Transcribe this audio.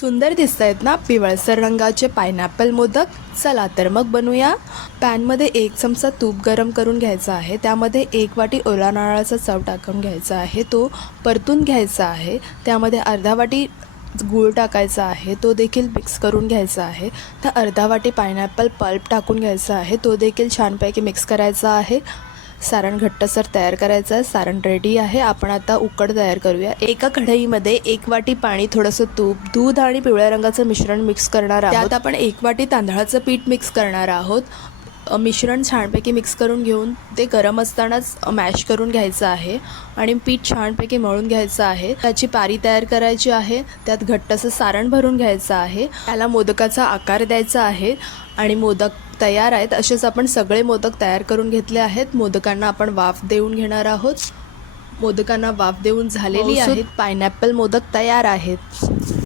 सुंदर दिसतायत ना पिवळसर रंगाचे पायनॅपल मोदक. चला तर मग बनवूया. पॅनमध्ये 1 चमचा तूप गरम करून घ्यायचा आहे. त्यामध्ये 1 वाटी ओला नारळाचा चव टाकून घ्यायचा आहे, तो परतून घ्यायचा आहे. त्यामध्ये अर्धा वाटी गूळ टाकायचा आहे, तो देखील मिक्स करून घ्यायचा आहे. तर अर्धा वाटी पायनॅपल पल्प टाकून घ्यायचा आहे, तो देखील छानपैकी मिक्स करायचा आहे. सारण घट्टसर तयार करायचं आहे. सारण रेडी आहे. आपण आता उकड तयार करूया. एका कढईमध्ये 1 वाटी पाणी, थोडंसं तूप, दूध आणि पिवळ्या रंगाचं मिश्रण मिक्स करणार आहोत. त्यात आपण 1 वाटी तांदळाचं पीठ मिक्स करणार आहोत. मिश्रण छानपैकी मिक्स करून घेऊन ते गरम असतानाच मॅश करून घ्यायचं आहे आणि पीठ छानपैकी मळून घ्यायचं आहे. त्याची पारी तयार करायची आहे. त्यात घट्टसं सारण भरून घ्यायचं आहे. त्याला मोदकाचा आकार द्यायचा आहे आणि मोदक तयार आहेत. असेच आपण सगळे मोदक तयार करून घेतले आहेत. मोदकांना आपण वाफ देऊन घेणार आहोत. मोदकांना वाफ देऊन झालेली आहेत. पायनॅपल मोदक तयार आहेत.